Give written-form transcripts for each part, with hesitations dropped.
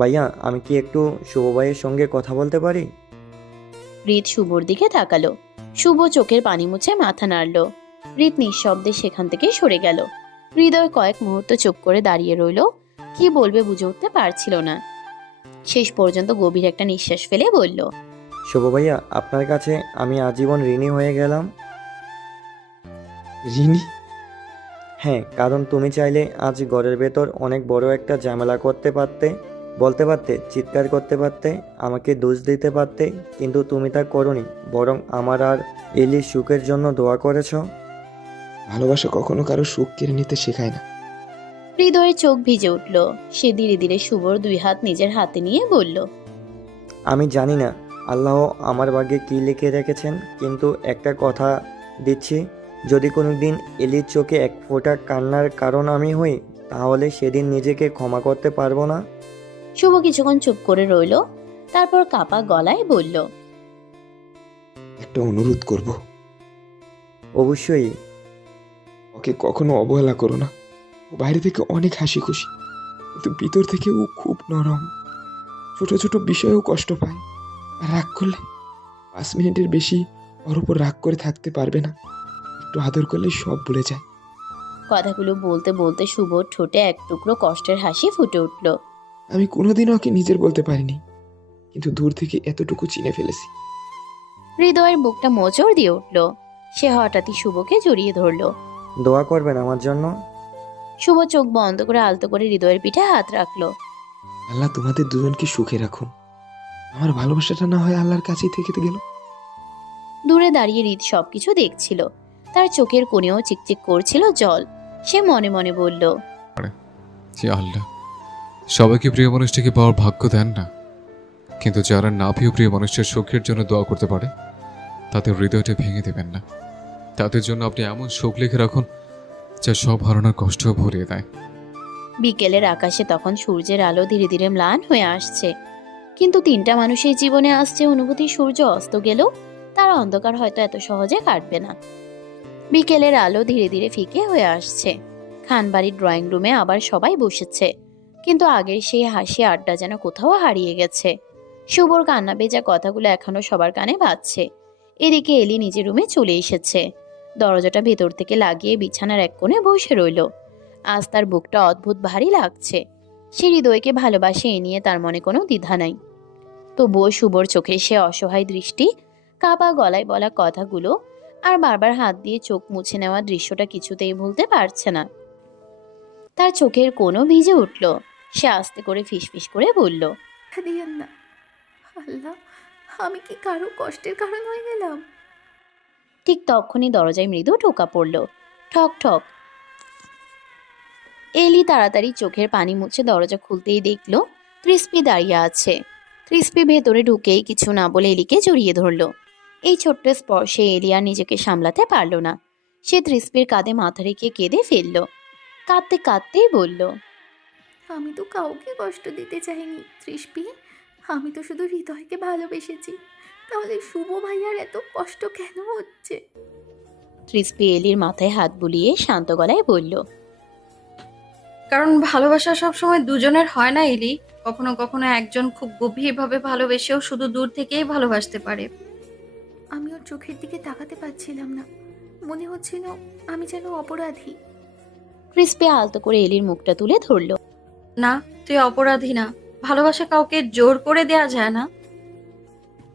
ভাইয়া, আমি কি একটু শুভ ভাইয়ের সঙ্গে কথা বলতে পারি? হৃদ শুভর দিকে তাকালো। শুভ চোখের পানি মুছে মাথা নাড়ল। হৃদ নিঃশব্দে সেখান থেকে সরে গেল। হৃদয় কয়েক মুহূর্ত চুপ করে দাঁড়িয়ে রইল। কি বলবে বুঝে উঠতে পারছিল না। শেষ পর্যন্ত গভীর একটা নিঃশ্বাস ফেলে বলল, শুভ ভাইয়া, আপনার কাছে আমি আজীবন ঋণী হয়ে গেলাম। রিনি? হ্যাঁ, কারণ তুমি চাইলে আজ ঘরের ভেতর অনেক বড় একটা ঝামেলা করতে পারতে, বলতে পারতে, চিৎকার করতে পারতে, আমাকে দোষ দিতে পারতে, কিন্তু তুমি তা করোনি। বরং আমার আর এলির সুখের জন্য দোয়া করেছো। ভালোবাসা কখনো কারো সুখ কেড়ে নিতে শেখায় না। হৃদয়ের চোখ ভিজে উঠল। সে ধীরে ধীরে শুভর দুই হাত নিজের হাতে নিয়ে বলল, আমি জানি না আল্লাহ আমার ভাগ্যে কী লিখে রেখেছেন, কিন্তু একটা কথা দিচ্ছি, যদি কোনো দিন এলির চোখে এক ফোঁটা কান্নার কারণ আমি হই, তাহলে সেদিন নিজেকে ক্ষমা করতে পারবো না। শুভ কিছুক্ষণ চুপ করে রইল। তারপর কাপা গলায় বলল, একটা অনুরোধ করব, অবশ্যই। ওকে কখনো অবহেলা করো না। ও বাইরে থেকে অনেক হাসি খুশি, কিন্তু ভিতর থেকে ও খুব নরম। ছোট ছোট বিষয়েও কষ্ট পায়। আর রাগ করলে 5 মিনিটের বেশি ওর উপর রাগ করে থাকতে পারবে না। একটু আদর করলে সব ভুলে যায়। কথাগুলো বলতে বলতে শুভর ঠোঁটে এক টুকরো কষ্টের হাসি ফুটে উঠল। আমি কোনোদিনও ওকে নিজের বলতে পারিনি, কিন্তু দূর থেকে এতটুকু চিনে ফেলেছি। হৃদয়ের বুকটা মোচড় দিয়ে উঠল। সে হঠাৎই শুভকে জড়িয়ে ধরল। দোয়া করবেন আমার জন্য। শুভ চোখ বন্ধ করে আলতো করে হৃদয়ের পিঠে হাত রাখলো। আল্লাহ তোমাদের দুজনকে সুখে রাখুন। আমার ভালোবাসাটা না হয় আল্লাহর কাছেই থেকে গেল। দূরে দাঁড়িয়ে হৃদ সবকিছু দেখছিল। তার চোখের কোণেও চিকচিক করছিল জল। সে মনে মনে বলল, হে আল্লাহ, সবাইকে প্রিয় মানুষটাকে পাওয়ার ভাগ্য দেন না, কিন্তু যারা না প্রিয় মানুষের সুখের জন্য দোয়া করতে পারে, তাদের হৃদয়টা ভেঙে দেবেন না। তাদের জন্য আপনি এমন শোক লিখে রাখুন যা সব হারানোর কষ্টও ভরিয়ে দেয়। বিকেলের আকাশে তখন সূর্যের আলো ধীরে ধীরে ম্লান হয়ে আসছে। কিন্তু তিনটা মানুষের জীবনে আসছে অনুভূতি, সূর্য অস্ত গেলেও তার অন্ধকার হয়তো এত সহজে কাটবে না। বিকেলের আলো ধীরে ধীরে ফিকে হয়ে আসছে। খানবাড়ির ড্রয়িং রুমে আবার সবাই বসেছে, কিন্তু আগের সেই হাসি আড্ডা যেন কোথাও হারিয়ে গেছে। শুভর কান্না ভেজা কথাগুলো এখনো সবার কানে বাজছে। এদিকে এলি নিজের রুমে চলে এসেছে। দরজাটা ভেতর থেকে লাগিয়ে বিছানার এক কোণে বসে রইল। আজ তার বুকটা অদ্ভুত ভারী লাগছে। সে হৃদয়কে ভালোবাসে, এ নিয়ে তার মনে কোনো দ্বিধা নাই। তবুও শুভর চোখে সে অসহায় দৃষ্টি, কাপা গলায় বলা কথাগুলো আর বারবার হাত দিয়ে চোখ মুছে নেওয়া দৃশ্যটা কিছুতেই ভুলতে পারছে না। তার চোখের কোণও ভিজে উঠল। সে আস্তে করে ফিসফিস করে বলল, দিয়েন না আল্লাহ, আমি কি কারো কষ্টের কারণ হয়ে গেলাম? ঠিক তখনই দরজায় মৃদু টোকা পড়ল। ঠক ঠক। এলি তাড়াতাড়ি চোখের পানি মুছে দরজা খুলতেই দেখল ক্রিস্পি দাঁড়িয়ে আছে। ক্রিস্পি ভেতরে ঢুকেই কিছু না বলে এলিকে জড়িয়ে ধরল। এই ছোট্ট স্পর্শে এলি আর নিজেকে সামলাতে পারল না। সে ক্রিস্পির কাঁধে মাথা রেখে কেঁদে ফেলল। কাঁদতে কাঁদতেই বলল, আমি তো কাউকে কষ্ট দিতে চাইনি তৃষ্পি। আমি তো শুধু হৃদয়কে ভালোবেসেছি। তাহলে শুভ ভাইয়ার এত কষ্ট কেন হচ্ছে? ক্রিস্পি এলির মাথায় হাত বুলিয়ে শান্ত গলায় বলল, কারণ ভালোবাসা সবসময় দুজনের হয় না এলি। কখনো কখনো একজন খুব গভীরভাবে ভালোবেসেও শুধু দূর থেকেই ভালোবাসতে পারে। আমি ওর চোখের দিকে তাকাতে পারছিলাম না। মনে হচ্ছিল আমি যেন অপরাধী। ক্রিস্পি আলতো করে এলির মুখটা তুলে ধরল। না, তুই অপরাধী না। ভালোবাসা কাউকে জোর করে দেয়া যায় না।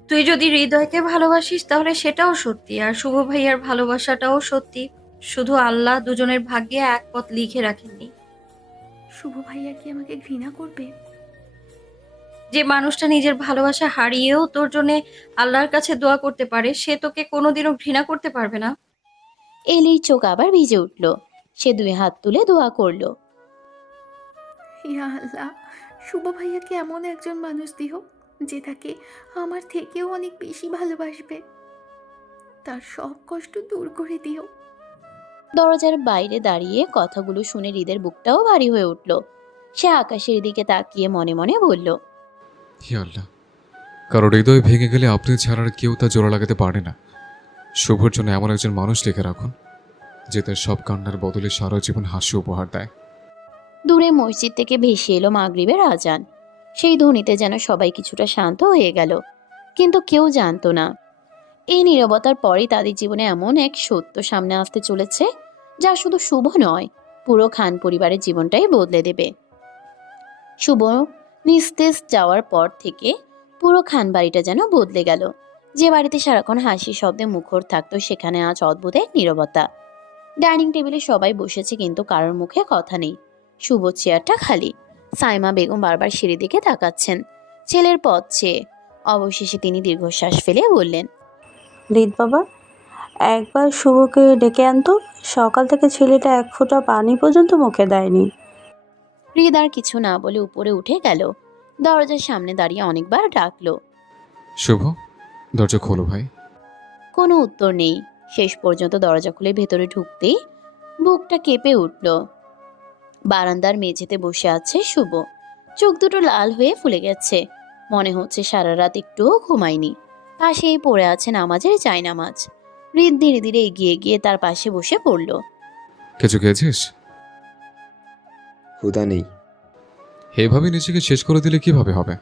তুই যদি হৃদয়কে ভালোবাসিস তাহলে সেটাও সত্যি, আর শুভ ভাইয়ার ভালোবাসাটাও সত্যি। শুধু আল্লাহ দুজনের ভাগ্যে এক পথ লিখে রাখেননি। শুভ ভাইয়া কি আমাকে ঘৃণা করবে? যে মানুষটা নিজের ভালোবাসা হারিয়েও তোর জন্য আল্লাহর কাছে দোয়া করতে পারে, সে তোকে কোনোদিনও ঘৃণা করতে পারবে না। এলির চোখ আবার ভিজে উঠল। সে দুই হাত তুলে দোয়া করল, ইয়া আল্লাহ, শুভ ভাইয়াকে এমন একজন মানুষ দিও যে তাকে আমার থেকেও অনেক বেশি ভালোবাসবে। তার সব কষ্ট দূর করে দিও। দরজার বাইরে দাঁড়িয়ে কথাগুলো শুনে হৃদের বুকটাও ভারী হয়ে উঠল। সে আকাশের দিকে তাকিয়ে মনে মনে বলল, হে আল্লাহ, কারো হৃদয় ভেঙে গেলে আপনি ছাড়ার কেউ তা জোড়া লাগাতে পারে না। শুভর জন্য এমন একজন মানুষ লিখে রাখুন যে তার সব কান্নার বদলে সারা জীবন হাসি উপহার দেয়। দূরে মসজিদ থেকে ভেসে এলো মাগরিবের আজান। সেই ধ্বনিতে যেন সবাই কিছুটা শান্ত হয়ে গেল, কিন্তু কেউ জানতো না এই নীরবতার পরই তাদের জীবনে এমন এক সত্য সামনে আসতে চলেছে যা শুধু শুভ নয়, পুরো খান পরিবারের জীবনটাই বদলে দেবে। শুভ নিস্তেজ যাওয়ার পর থেকে পুরো খান বাড়িটা যেন বদলে গেল। যে বাড়িতে সারাক্ষণ হাসি শব্দে মুখর থাকতো, সেখানে আজ অদ্ভুত এক নীরবতা। ডাইনিং টেবিলে সবাই বসেছে, কিন্তু কারোর মুখে কথা নেই। শুভ চেয়ারটা খালি। সাইমা বেগম বারবার সিঁড়ি দিকে তাকাচ্ছেন, ছেলের পথ চেয়ে। অবশেষে তিনি দীর্ঘশ্বাস ফেলে বললেন, রিত বাবা, একবার শুভকে ডেকে আনতো। সকাল থেকে ছেলেটা এক ফোঁটা পানি পর্যন্ত মুখে দেয়নি। হৃদ আর কিছু না বলে উপরে উঠে গেল। দরজার সামনে দাঁড়িয়ে অনেকবার ডাকলো, শুভ, দরজা খোলো ভাই। কোনো উত্তর নেই। শেষ পর্যন্ত দরজা খুলে ভেতরে ঢুকতেই বুকটা কেঁপে উঠল। বারান্দার মেঝেতে বসে আছে শুভ। চোখ দুটো লাল হয়ে ফুলে গেছে, মনে হচ্ছে সারা রাত একটুও ঘুমায়নি। পাশেই পড়ে আছে নামাজের জায়নামাজ। হৃদ ধীরে ধীরে এগিয়ে গিয়ে তার পাশে বসে পড়ল। কিছু খেয়েছিস? ক্ষুধা নেই। এভাবে নিজেকে শেষ করে দিলে কিভাবে হবে?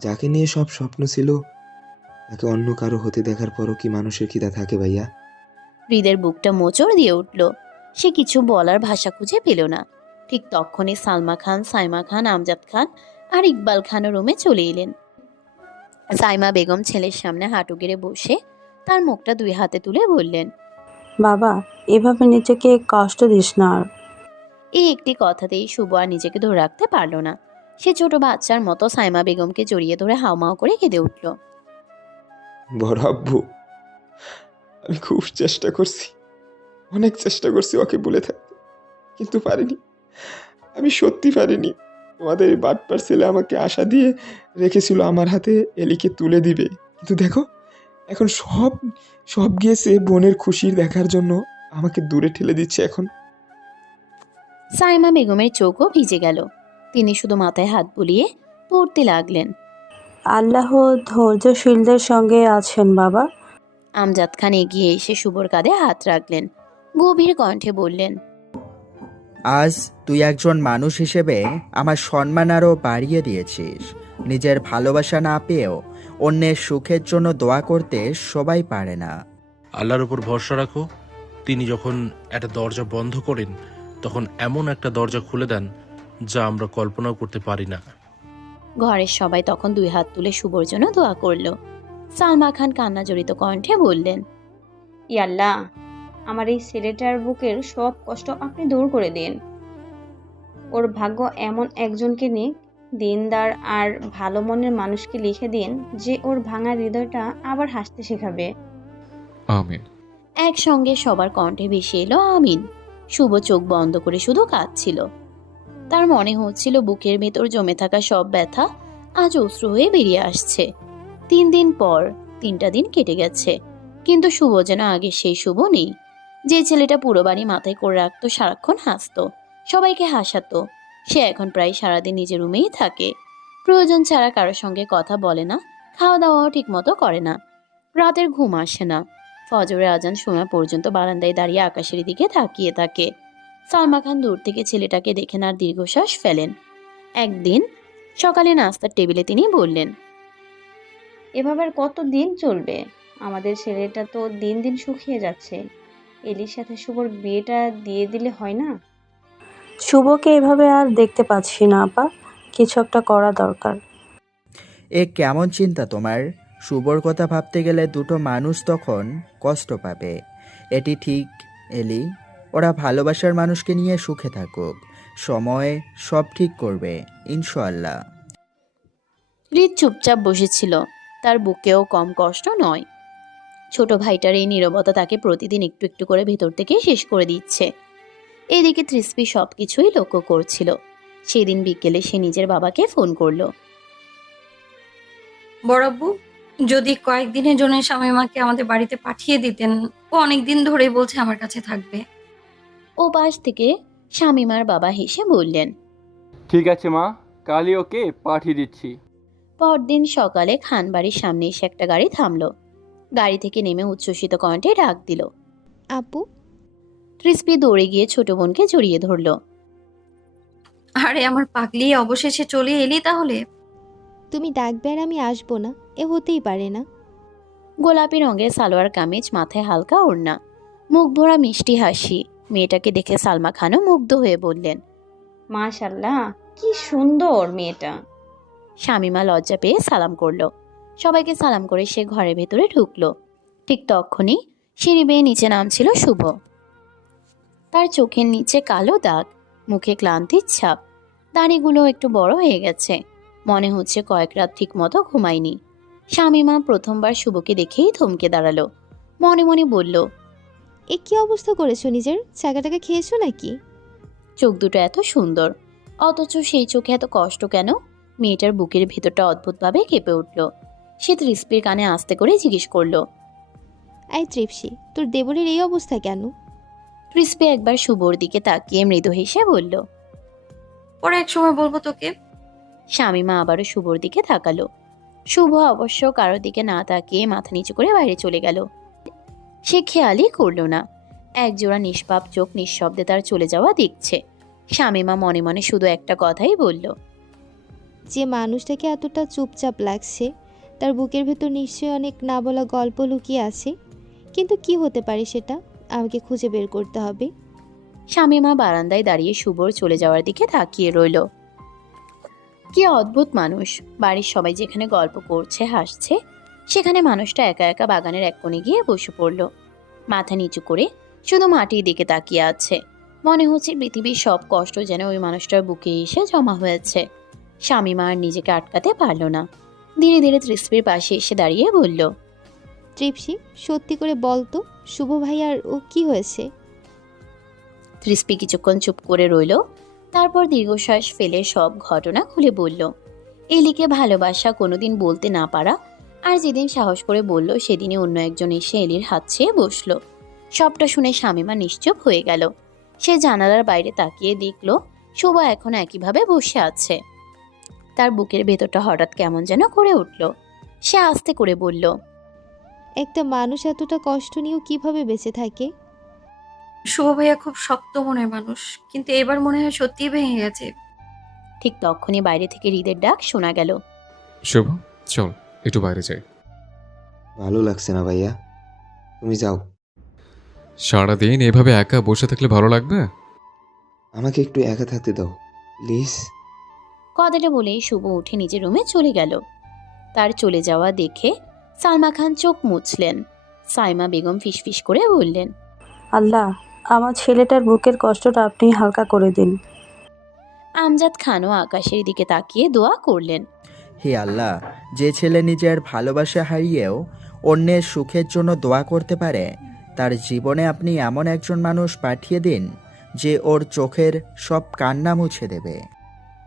যাকে নিয়ে সব স্বপ্ন ছিল তাকে অন্য কারো হতে দেখার পরও কি মানুষের খিদা থাকে ভাইয়া? হৃদের বুকটা মোচড় দিয়ে উঠল। সে কিছু বলার ভাষা খুঁজে পেল না। ঠিক তখনই সালমা খান, সাইমা খান, আমজাদ খান আর ইকবাল খানও রুমে চলে এলেন। সাইমা বেগম ছেলের সামনে হাঁটু গেড়ে বসে তার মুখটা দুই হাতে তুলে বললেন, বাবা, এভাবে নিজেকে কষ্ট দিস না আর। এই একটি কথাতেই শুভ আর নিজেকে ধরে রাখতে পারল না। সে ছোট বাচ্চার মতো সাইমা বেগমকে জড়িয়ে ধরে হাউমাউ করে কেঁদে উঠল। বড় আব্বু, আমি খুব চেষ্টা করছি, অনেক চেষ্টা করছি ওকে বলে থাকতে, কিন্তু পারিনি। আমি সত্যি পারিনি। তোমাদের এই বাটপার ছেলে আমাকে আশা দিয়ে রেখেছিল আমার হাতে এলিকে তুলে দিবে, কিন্তু দেখো এখন সব সব গিয়েছে বোনের খুশির দেখার জন্য আমাকে দূরে ঠেলে দিচ্ছে এখন। সাইমা বেগমের চোখও ভিজে গেল। তিনি শুধু মাথায় হাত বুলিয়ে পড়তে লাগলেন, আল্লাহ ধৈর্যশীলদের সঙ্গে আছেন বাবা। আমজাদ খান এগিয়ে এসে শুভর কাঁধে হাত রাখলেন, গভীর কণ্ঠে বললেন, আজ তুই একজন মানুষ হিসেবে আমার সম্মান আরও বাড়িয়ে দিয়েছিস। নিজের ভালোবাসা না পেয়েও অন্যের সুখের জন্য দোয়া করতে সবাই পারে না। আল্লাহর উপর ভরসা রাখো। তিনি যখন একটা দরজা বন্ধ করেন তখন এমন একটা দরজা খুলে দেন যা আমরা কল্পনাও করতে পারি না। ঘরের সবাই তখন দুই হাত তুলে শুভর জন্য দোয়া করল। সালমা খান কান্না জড়িত কণ্ঠে বললেন, ইয়াল্লাহ, আমার এই ছেলেটার বুকের সব কষ্ট আপনি দূর করে দিন। ওর ভাগ্য এমন একজনকে নিক, দিনদার আর ভালো মনের মানুষকে লিখে দিন, যে ওর ভাঙা হৃদয়টা আবার হাসতে শেখাবে। আমিন। একসঙ্গে সবার কণ্ঠে ভেসে এলো আমিন। শুভ চোখ বন্ধ করে শুধু কাঁদছিল। তার মনে হচ্ছিল বুকের ভেতর জমে থাকা সব ব্যথা আজ অশ্রু হয়ে বেরিয়ে আসছে। 3 দিন পর 3টা দিন কেটে গেছে, কিন্তু শুভ যেন আগে সেই শুভ নেই। যে ছেলেটা পুরো বাড়ি মাথায় করে রাখতো, সারাক্ষণ হাসতো, সবাইকে হাসাতো, সে এখন প্রায় সারাদিন নিজের রুমেই থাকে। প্রয়োজন ছাড়া কারোর সঙ্গে কথা বলে না, খাওয়া দাওয়াও ঠিক মতো করে না, রাতের ঘুম আসে না। ফজরের আজান শোনা পর্যন্ত বারান্দায় দাঁড়িয়ে আকাশের দিকে তাকিয়ে থাকে। সালমা খান দূর থেকে ছেলেটাকে দেখেন আর দীর্ঘশ্বাস ফেলেন। একদিন সকালে নাস্তার টেবিলে তিনি বললেন, এভাবে আর কত দিন চলবে? আমাদের ছেলেটা তো দিন দিন শুকিয়ে যাচ্ছে। এলির সাথে শুভর বিয়েটা দিয়ে দিলে হয় না? শুভকে এভাবে আর দেখতে পাচ্ছি না আপা, কিছু একটা করা দরকার। এ কেমন চিন্তা তোমার? শুভর কথা ভাবতে গেলে দুটো মানুষ তখন কষ্ট পাবে। এটি ঠিক এলি, ওরা ভালোবাসার মানুষকে নিয়ে সুখে থাকুক, সময় সব ঠিক করবে ইনশাআল্লাহ। হৃদ চুপচাপ বসেছিল, তার বুকেও কম কষ্ট নয়। ছোট ভাইটার এই নীরবতা তাকে প্রতিদিন একটু একটু করে ভেতর থেকে শেষ করে দিচ্ছে। এদিকে তৃষ্টি সবকিছুই লক্ষ্য করছিল। সেদিন বিকেলে সে নিজের বাবাকে ফোন করলো। বড়াব্বু, যদি কয়েকদিনের জন্য শামীমাকে আমাদের বাড়িতে পাঠিয়ে দিতেন। ও অনেকদিন ধরেই বলছে আমার কাছে থাকবে। ও পাশ থেকে শামীমার বাবা হেসে বললেন, ঠিক আছে মা, কালই ওকে পাঠিয়ে দিচ্ছি। পরদিন সকালে খান বাড়ির সামনে এসে একটা গাড়ি থামলো। গাড়ি থেকে নেমে উচ্ছ্বসিত কণ্ঠে ডাক দিল, আপু। তৃষ্টি দৌড়ে গিয়ে ছোট বোনকে জড়িয়ে ধরল। আরে আমার পাগলি, অবশেষে চলে এলি তাহলে। তুমি ডাকবে আর আমি আসবো না, এ হতেই পারে না। গোলাপি রঙের সালোয়ার কামিজ, মাথায় হালকা ওড়না, মুখ ভরা মিষ্টি হাসি। মেয়েটাকে দেখে সালমা খানও মুগ্ধ হয়ে বললেন, মাশাল্লাহ, কি সুন্দর মেয়েটা। শামিমা লজ্জা পেয়ে সালাম করলো। সবাইকে সালাম করে সে ঘরের ভেতরে ঢুকলো। ঠিক তখনই সিঁড়ি বেয়ে নিচে নামছিল শুভ। তার চোখের নিচে কালো দাগ, মুখে ক্লান্তির ছাপ, দাড়িগুলো একটু বড় হয়ে গেছে। মনে হচ্ছে কয়েক রাত ঠিক মতো ঘুমায়নি। শামিমা প্রথমবার শুভকে দেখেই থমকে দাঁড়ালো। মনে মনে বলল, এ কি অবস্থা করেছো নিজের? চাকাটাকে খেয়েছো নাকি? চোখ দুটো এত সুন্দর, অথচ সেই চোখে এত কষ্ট কেন? মেয়েটার বুকের ভেতরটা অদ্ভুতভাবে কেঁপে উঠল। সে তৃষ্পির কানে আস্তে করে জিজ্ঞেস করলো, এই তৃপ্সি, তোর দেবরের এই অবস্থা কেন? তৃষ্পি একবার শুভর দিকে তাকিয়ে মৃদু হেসে বলল। পরে এক সময় বলবো তোকে। শামিমা আবারও শুভর দিকে তাকালো। শুভ অবশ্য কারোর দিকে না তাকিয়ে মাথা নিচু করে বাইরে চলে গেল। সে খেয়ালই করলো না, একজোড়া নিষ্পাপ চোখ নিঃশব্দে তার চলে যাওয়া দেখছে। শামিমা মনে মনে শুধু একটা কথাই বলল, যে মানুষটাকে এতটা চুপচাপ লাগছে, তার বুকের ভেতর নিশ্চয়ই অনেক না বলা গল্প লুকিয়ে আছে। কিন্তু কি হতে পারে সেটা আমাকে খুঁজে বের করতে হবে। শামিমা বারান্দায় দাঁড়িয়ে শুভর চলে যাওয়ার দিকে তাকিয়ে রইল। কি অদ্ভুত মানুষ! বাড়ির সবাই যেখানে গল্প করছে, হাসছে, সেখানে মানুষটা একা একা বাগানের এক কোণে গিয়ে বসে পড়ল। মাথা নিচু করে শুধু মাটির দিকে তাকিয়ে আছে। মনে হচ্ছে পৃথিবীর সব কষ্ট যেন ওই মানুষটার বুকে এসে জমা হয়েছে। শামিমা আর নিজেকে আটকাতে পারল না। ধীরে ধীরে তৃষ্পির পাশে এসে দাঁড়িয়ে বলল, তৃপ্সি, সত্যি করে বল তো, শুভ ভাইয়ার ও কি হয়েছে? তৃষ্পি কিছুক্ষণ চুপ করে রইল। তারপর দীর্ঘশ্বাস ফেলে সব ঘটনা খুলে বলল। এলিকে ভালোবাসা কোনোদিন বলতে না পারা, আর যেদিন সাহস করে বলল সেদিনই অন্য একজন এসে এলির হাত ছেয়ে বসল। সবটা শুনে শামিমা নিশ্চুপ হয়ে গেল। সে জানালার বাইরে তাকিয়ে দেখল শোভা এখন একইভাবে বসে আছে। তার বুকের ভেতরটা হঠাৎ কেমন যেন করে উঠল। সে আস্তে করে বলল, একটা মানুষ এতটা কষ্ট নিয়েও কিভাবে বেঁচে থাকে? শুভ ভাইয়া খুব শক্ত মনের মানুষ, কিন্তু এবার মনে হয় সত্যিই ভেঙে গেছে। ঠিক তখনই বাইরে থেকে হৃদের ডাক শোনা গেল। শুভ, চল একটু বাইরে যাই। ভালো লাগছে না ভাইয়া, তুমি যাও। সারাদিন এভাবে একা বসে থাকলে ভালো লাগবে? আমাকে একটু একা থাকতে দাও প্লিজ। কথাটা বলেই শুভ উঠে নিজের রুমে চলে গেল। তার চলে যাওয়া দেখে সালমা খান চোখ মুছলেন। সাইমা বেগম ফিসফিস করে বললেন, আল্লাহ, আমার ছেলেটার বুকের কষ্টটা আপনি হালকা করে দিন। আমজাদ খানও আকাশের দিকে তাকিয়ে দোয়া করলেন। হে আল্লাহ, যে ছেলে নিজের ভালোবাসা হারিয়েও অন্যের সুখের জন্য দোয়া করতে পারে, তার জীবনে আপনি এমন একজন মানুষ পাঠিয়ে দিন যে ওর চোখের সব কান্না মুছে দেবে।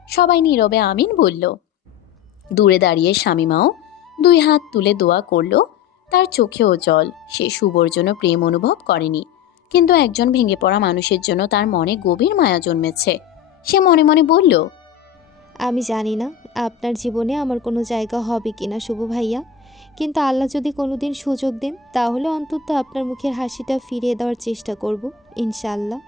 সবাই নীরবে আমিন বলল। দূরে দাঁড়িয়ে শামিমাও দুই হাত তুলে দোয়া করল। তার চোখেও জল। সে শুভর জন্য প্রেম অনুভব করেনি, কিন্তু একজন ভেঙে পড়া মানুষের জন্য তার মনে গভীর মায়া জন্মেছে। সে মনে মনে বলল, আমি জানি না আপনার জীবনে আমার কোনো জায়গা হবে কিনা শুভ ভাইয়া, কিন্তু আল্লাহ যদি কোনোদিন সুযোগ দেন তাহলে অন্তত আপনার মুখের হাসিটা ফিরিয়ে দেওয়ার চেষ্টা করব, ইনশাআল্লাহ।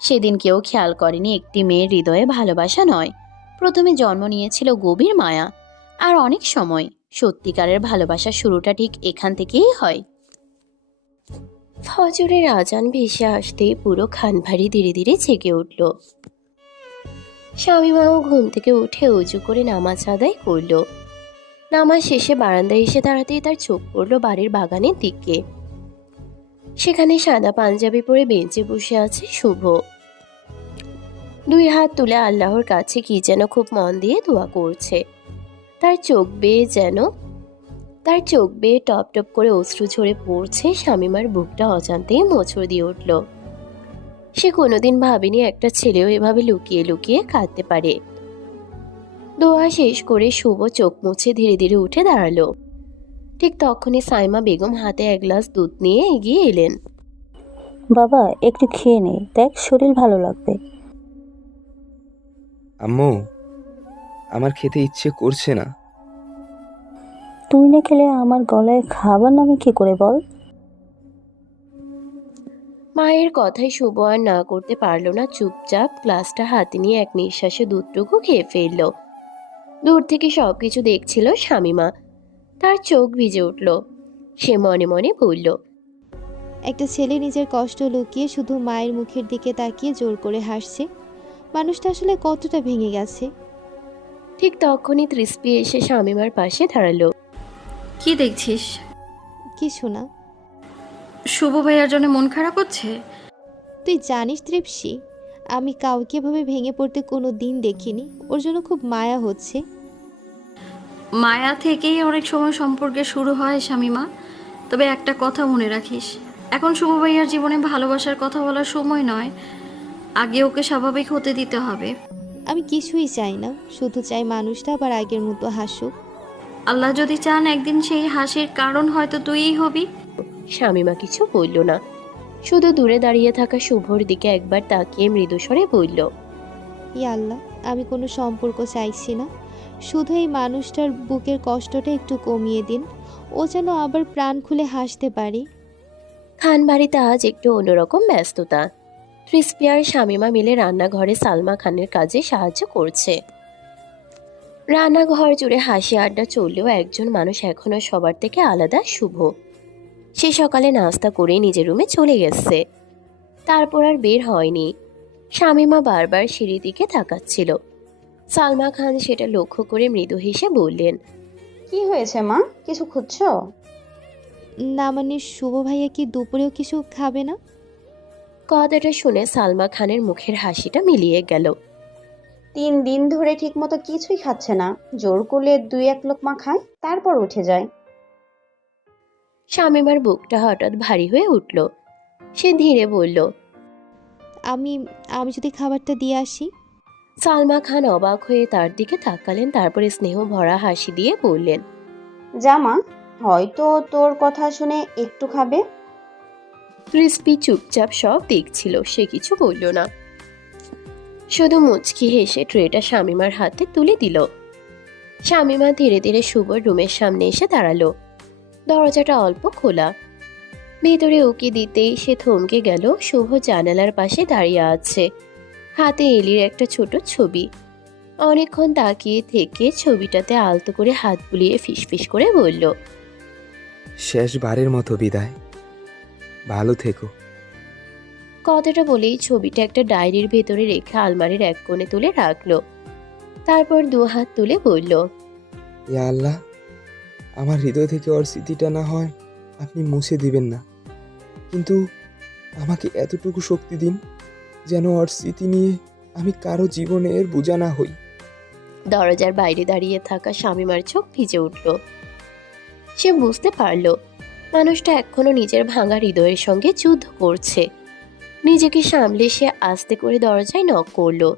সেদিন কেউ খেয়াল করেনি একটি মেয়ের হৃদয়ে ভালোবাসা নয়, প্রথমে জন্ম নিয়েছিল গভীর মায়া। আর অনেক সময় সত্যিকারের ভালোবাসার শুরুটা ঠিক এখান থেকেই হয়। ফজরের আজান ভেসে আসতেই পুরো খানভারি ধীরে ধীরে জেগে উঠল। শামিমাও ঘুম থেকে উঠে উজু করে নামাজ আদায় করল। নামাজ শেষে বারান্দায় এসে দাঁড়াতেই তার চোখ পড়ল বাড়ির বাগানের দিকে। সেখানে সাদা পাঞ্জাবি পরে বেঞ্চে বসে আছে শুভ। দুই হাত তুলে আল্লাহর কাছে কি যেন খুব মন দিয়ে দোয়া করছে। তার চোখ বেয়ে টপ টপ করে অশ্রু ঝরে পড়ছে। শামিমার বুকটা অজান্তেই মোচড় দিয়ে উঠল। সে কোনোদিন ভাবেনি একটা ছেলেও এভাবে লুকিয়ে লুকিয়ে কাঁদতে পারে। দোয়া শেষ করে শুভ চোখ মুছে ধীরে ধীরে উঠে দাঁড়ালো। ঠিক তখনই সাইমা বেগম হাতে এক গ্লাস দুধ নিয়ে এগিয়ে এলেন। বাবা, একটু খেয়ে নে, দেখ শরীর ভালো লাগবে। আম্মু, আমার খেতে ইচ্ছে করছে না। তুই না খেলে আমার গলায় খাবার নামে কি করে বল? মায়ের কথায় শুভ আর না করতে পারল না, চুপচাপ গ্লাসটা হাতে নিয়ে এক নিঃশ্বাসে দুধটুকু খেয়ে ফেলল। দূর থেকে সবকিছু দেখছিল শামীমা। তার চোখ ভিজে উঠল। সে মনে মনে বলল, একটা ছেলে নিজের কষ্ট লুকিয়ে শুধু মায়ের মুখের দিকে তাকিয়ে জোর করে হাসছে। মানুষটা আসলে কতটা ভেঙে গেছে। ঠিক তখনই তৃষ্টি এসে শামীমার পাশে দাঁড়ালো। কি দেখছিস? কিছু না। শুভ ভাইয়ার জন্য মন খারাপ হচ্ছে? তুই জানিস তৃপ্সি, আমি কাউকে এভাবে ভেঙে পড়তে কোনো দিন দেখিনি। ওর জন্য খুব মায়া হচ্ছে। মায়া থেকেই অনেক সময় সম্পর্কে শুরু হয় শামীমা। তবে একটা কথা মনে রাখিস, এখন শুভ ভাইয়ার জীবনে ভালোবাসার কথা বলার সময় নয়। আগে ওকে স্বাভাবিক হতে দিতে হবে। আমি কিছুই চাই না, শুধু চাই মানুষটা আবার আগের মতো হাসুক। আল্লাহ যদি চান একদিন সেই হাসির কারণ হয়তো তুইই হবি। শামীমা কিছু বলল না, শুধু দূরে দাঁড়িয়ে থাকা শুভর দিকে একবার তাকিয়ে মৃদুস্বরে বলল, ইয়া আল্লাহ, আমি কোনো সম্পর্ক চাইছি না, শুধু এই মানুষটার বুকের কষ্টটা একটু কমিয়ে দিন। ও যেন আবার প্রাণ খুলে হাসতে পারি। খান বাড়িতে আজ একটু অন্যরকম ব্যস্ততা। তৃষ্টি আর শামীমা মিলে রান্নাঘরে সালমা খানের কাজে সাহায্য করছে। রান্নাঘর জুড়ে হাসি আড্ডা চললেও একজন মানুষ এখনো সবার থেকে আলাদা, শুভ। সে সকালে নাস্তা করে নিজের রুমে চলে গেছে, তারপর আর বের হয়নি। শামীমা বারবার সিঁড়ির দিকে তাকাচ্ছিল। সালমা খান সেটা লক্ষ্য করে মৃদু হেসে বললেন, কি হয়েছে মা, কিছু খুঁজছো? না মানে শুভ ভাইয়া কি দুপুরেও কিছু খাবে না? কথাটা শুনে সালমা খানের মুখের হাসিটা মিলিয়ে গেল। 3 দিন ধরে ঠিকমতো কিছুই খাচ্ছে না, জোর করলে 2-1 লোকমা খায়, তারপর উঠে যায়। শামীমার বুকটা হঠাৎ ভারী হয়ে উঠল। সে ধীরে বলল, আমি আমি যদি খাবারটা দিয়ে আসি? সালমা খান অবাক হয়ে তার দিকে তাকালেন, তারপরে স্নেহ ভরা হাসি দিয়ে বললেন, জামা, হয়তো তোর কথা শুনে একটু খাবে। তৃষ্টি চুপচাপ সব দেখছিল, সে কিছু বলল না, শুধু মুচকি হেসে ট্রেটা শামীমার হাতে তুলে দিল। শামীমা ধীরে ধীরে শুভর রুমের সামনে এসে দাঁড়ালো। দরজাটা অল্প খোলা। ভেতরে উকি দিতেই সে থমকে গেল। শুভ জানালার পাশে দাঁড়িয়ে আছে, হাতে এলির একটা ছোট ছবি। অনেকক্ষণ তাকিয়ে থেকে ছবিটাতে আলতো করে হাত বুলিয়ে ফিসফিস করে বলল, শেষবারের মতো বিদায়, ভালো থেকো। কথাটা বলেই ছবিটা একটা ডায়েরির ভেতরে রেখে আলমারির এক কোণে তুলে রাখলো। তারপর 2 হাত তুলে বলল, ইয়া আল্লাহ, আমার হৃদয় থেকে ওর স্মৃতিটা না হয় আপনি মুছে দিবেন না, কিন্তু আমাকে এতটুকু শক্তি দিন যেন ওর স্মৃতি নিয়ে আমি কারো জীবনের বোঝা না হই। দরজার বাইরে দাঁড়িয়ে থাকা শামীমার চোখ ভিজে উঠল। সে বুঝতে পারল মানুষটা এখনো নিজের ভাঙা হৃদয়ের সঙ্গে যুদ্ধ করছে। নিজেকে সামলে সে আস্তে করে দরজায় নক করলো।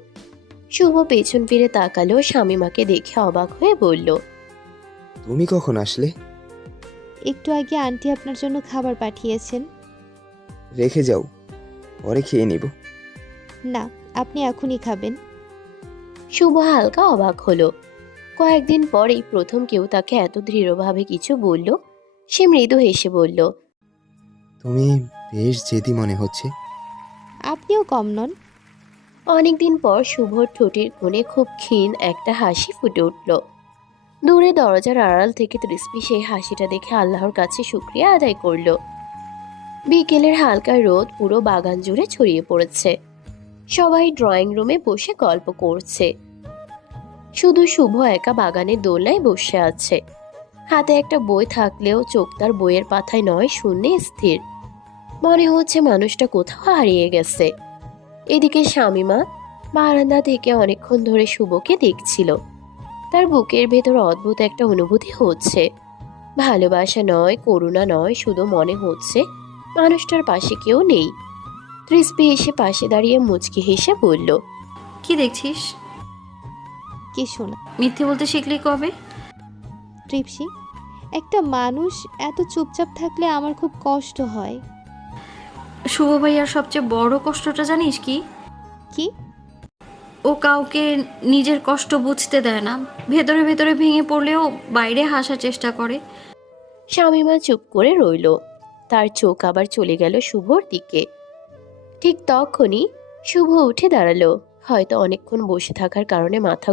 শুভ পেছন ফিরে তাকালো, শামীমাকে দেখে অবাক হয়ে বলল, তুমি কখন আসলে? একটু আগে আন্টি আপনার জন্য খাবার পাঠিয়েছেন। রেখে যাও, পরে খেয়ে নিব। না, আপনি এখনই খাবেন। শুভ হালকা অবাক হলো। কয়েকদিন পরেই প্রথম কেউ তাকে এত দৃঢ়ভাবে কিছু বলল। সে মৃদু হেসে বলল, তুমি বেশ জেদি মনে হচ্ছে। আপনিও কম নন। অনেকদিন পর শুভর ঠোঁটের কোণে খুব ক্ষীণ একটা হাসি ফুটে উঠল। দূরে দরজার আড়াল থেকে তৃষ্টি সেই হাসিটা দেখে আল্লাহর কাছে শুকরিয়া আদায় করল। বিকেলের হালকা রোদ পুরো বাগান জুড়ে ছড়িয়ে পড়েছে। সবাই ড্রয়িং রুমে বসে গল্প করছে। শুধু শুভ একা বাগানের দোলনায় বসে আছে। হাতে একটা বই থাকলেও চোখ তার বইয়ের পাতায় নয়, শূন্যে স্থির। মনে হচ্ছে মানুষটা কোথাও হারিয়ে গেছে। এদিকে শামীমা বারান্দা থেকে অনেকক্ষণ ধরে শুভকে দেখছিল। তার বুকের ভেতর অদ্ভুত একটা অনুভূতি হচ্ছে। ভালোবাসা নয়, করুণা নয়, শুধু মনে হচ্ছে মানুষটার পাশে কেউ নেই। তৃষ্টি এসে পাশে দাঁড়িয়ে মুচকি হেসে বলল, কি দেখছিস? কিছু না। মিথ্যে বলতে শিখলি কবে? তৃপ্সি, একটা মানুষ এত চুপচাপ থাকলে আমার খুব কষ্ট হয়। শুভ ভাইয়ার সবচেয়ে বড় কষ্টটা জানিস কি? কি? ও কাউকে নিজের কষ্ট বুঝতে দেয় না। ভেতরে ভেতরে ভেঙে পড়লেও বাইরে হাসার চেষ্টা করে। শামীমা চুপ করে রইল। তার চোখ আবার চলে গেল শুভর দিকে। ঠিক তখনই শুভ উঠে দাঁড়ালো। হয়তো অনেকক্ষণ বসে থাকার কারণে মাথা